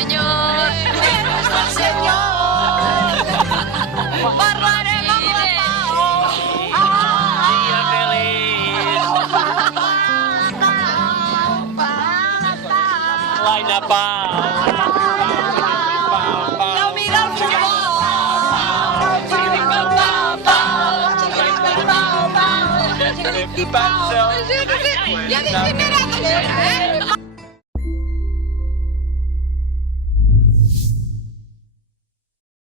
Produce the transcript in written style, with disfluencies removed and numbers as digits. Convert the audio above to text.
Senyor. Senyor. Parlarem amb la Pau. Dia feliç. Laina Pau. No mira el futbol. I pensa... Ja deixem mirar, eh?